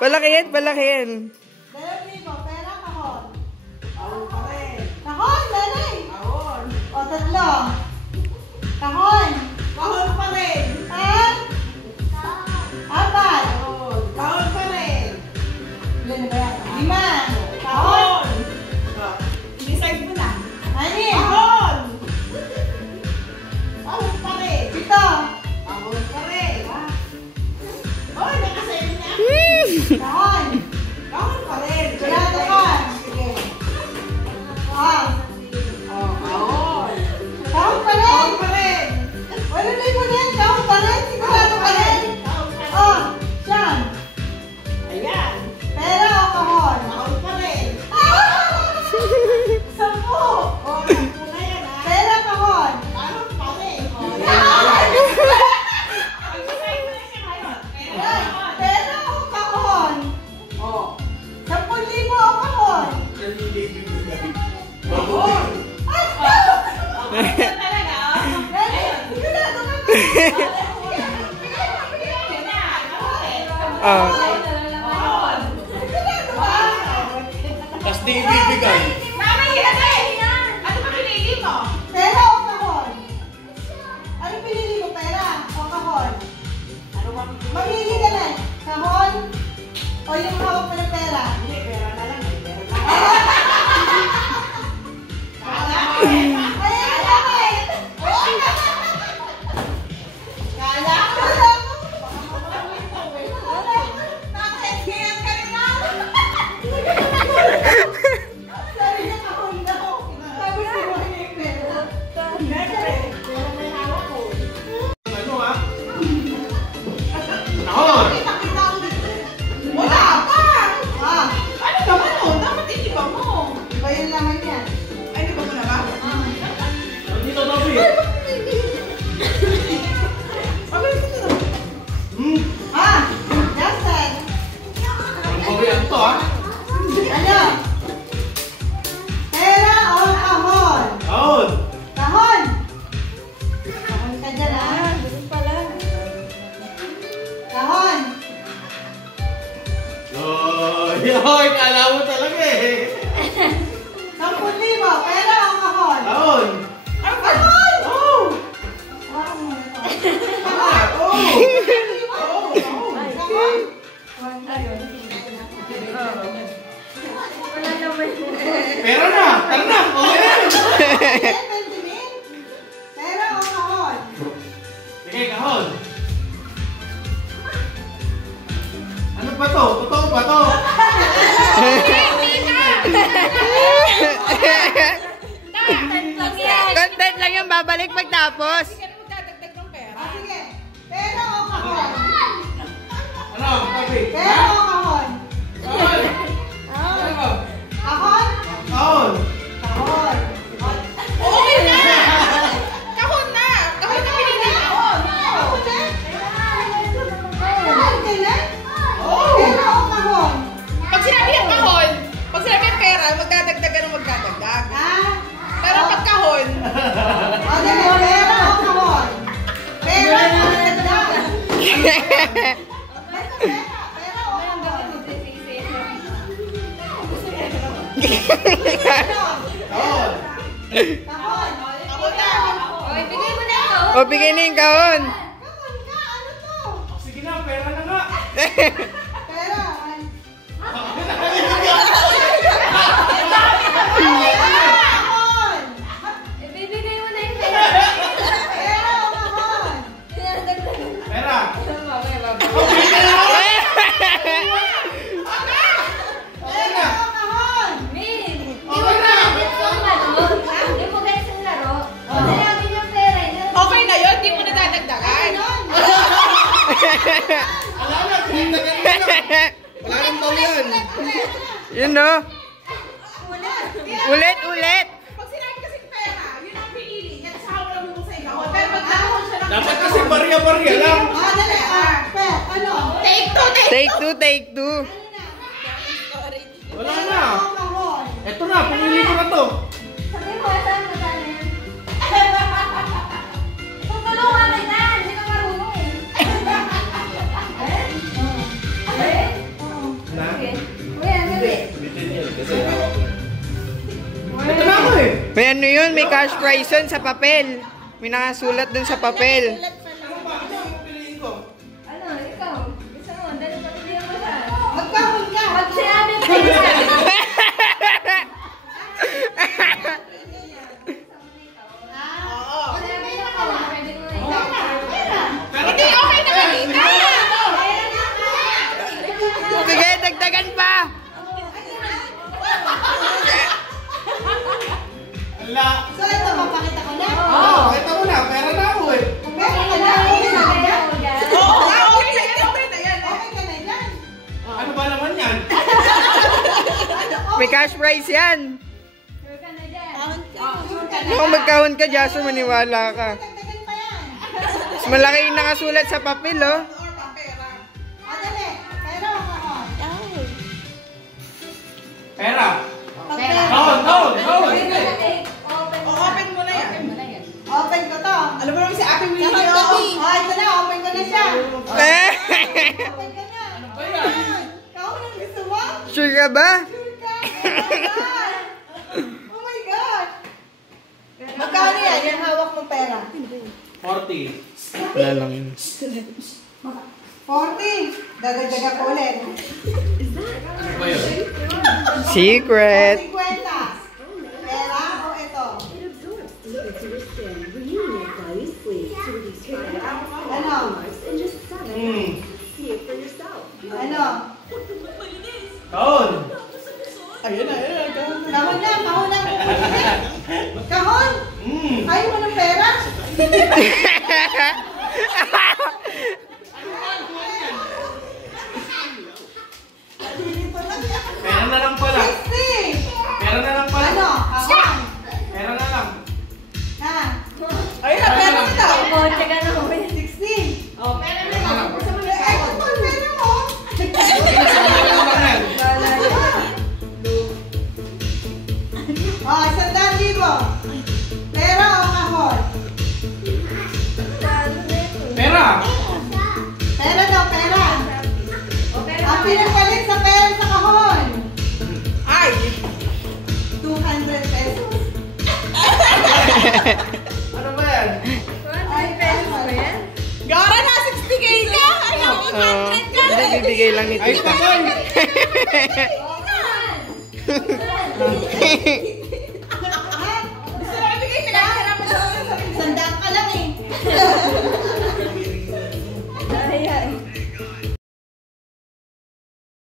Palakihin, palakihin. 2,000, pera, kahon. Kahon pa rin. Kahon, lalay. Kahon. O, 3. Kahon. Kahon pa rin. 4. Kahon pa rin. Ilan na ba yan? 5. Kahon. Decide mo na. 6. Kahon. Kahon pa rin. 7. Kahon pa rin. Oy, nakasayo na. Kahon. Kahon pa rin. Sigurado ka. Sige. Kahon. Kahon. Kahon pa rin. Kahon pa rin. Wala na mo yan. Kahon pa rin. Sigurado ka rin. Siyan. Ayan. Pera o kahon? Kahon pa rin. 10. 10 na yan, ha? Pera, kahon? Kahon pa rin. Pera o kahon? 10,000 o kahon? Kahon. Talaga, sigurado ka. Tapos di ibibigay. Mama, yan eh! Ano ba pinili mo? Pera o kahon? Ano pinili mo? Pera o kahon? Mamili ka na. Kahon? O yung hawak mo ng pera? Hindi, pera na lang. Hoy, kala mo talaga eh. 10,000, pera o kahon? Kahon. Ang kahon? Oo. Pera na, tara na. Pera o kahon? Sige, kahon. Ano ba to? Totoo ba to? Content lang yung babalik pagtapos. Sige, pera o kahon? Ano, papi? Pera o kahon? Kahon. Ano? Kahon? Kahon. Kahon. Okay na! Kahon na! Kahon na pinili mo! Kahon ka na? Pera o kahon? Pag sinabi ang kahon, pag sinabi ang pera, magdadagdagan ng magdadagdag. Pero pag kahon, O, dali, pera o kahon? Pera o kahon? Pera o kahon? Kahon. Kahon. kahon na! O, bigay na yung kahon. Kahon ka, ano to? Sige na, pera na nga. Pera. Pera. Okay na yun, di mo na dadagdagan. Wala na, pinagdagan mo na. Wala nang daw yan. Yun no? Ulit, ulit. Pag sinabi kasi pera, yun ang pinili. Yan sa hawak lang mo sa kahon. Pero pag kahon siya ng Dapat kasi barya-barya lang. Dali, ano? take two, take Take two, take two. Wala na. Kahon. Eto na, pinili ko na to. May ano yun? May cash prize yun sa papel. May nakasulat dun sa papel. Piliin ko. Ano, ikaw? Gusto mo, dali pa pilihan mo siya. Magkahon ka. Pag sinabi ko yan. Oo. Sinabi na ko, pwede mo na ikaw. Hindi, okay na kanina. Sige, dagdagan pa! Ala. So, ito, mapakita ko na. Oo, ito mo na. Pera na ako eh. Meron ka na. Okay na ba yan? Oo, okay na yan. Okay na yan. Okay ka na yan. Ano ba naman yan? May cash prize yan. Sure ka na dyan. Sure ka na. Kung magkahon ka, Jaso, maniwala ka. Dagdagan pa yan. Mas malaki yung nakasulat sa papel, oh. Or papera. O, dali. Pero, kahon. Pera. Pagpera. Down. Open mo na yan. Open ko to. Alam mo naman si Ate Winnie. Oh, ito na. Open ko na siya. Open ka na. Ano ba yan? Kahon ang gusto mo? Sure ka ba? Sure ka. Oh my God. Magkano yan? Yung hawak mong pera? 40. Wala lang yun. 40. Dadagdagan ko ulit. Ano ba yun? Secret. 50. Pera o ito? Ano? Ano? Down. Ayun na. Kahon na. Kahon na. Kahon? Ayaw mo ng pera? Pera na lang pala. 60. Pera na lang pala. Ano? Kahon? Pera na lang. Ha? Ayun na, pera na daw. Kotse ka na mo. 60. Oh, pera na lang. Ay, ito po, pera mo. Oh, 100,000. Pera o kahon? Pera. Pera daw, pera. Ang pinagpalit sa pera sa kahon. Ay, 200 pesos. Ano ba yan? Ay, pesos ba yan? gara na 60K ka. Ayaw, 100 ka. Hindi, bibigay lang ni Ay, Tita. tagal.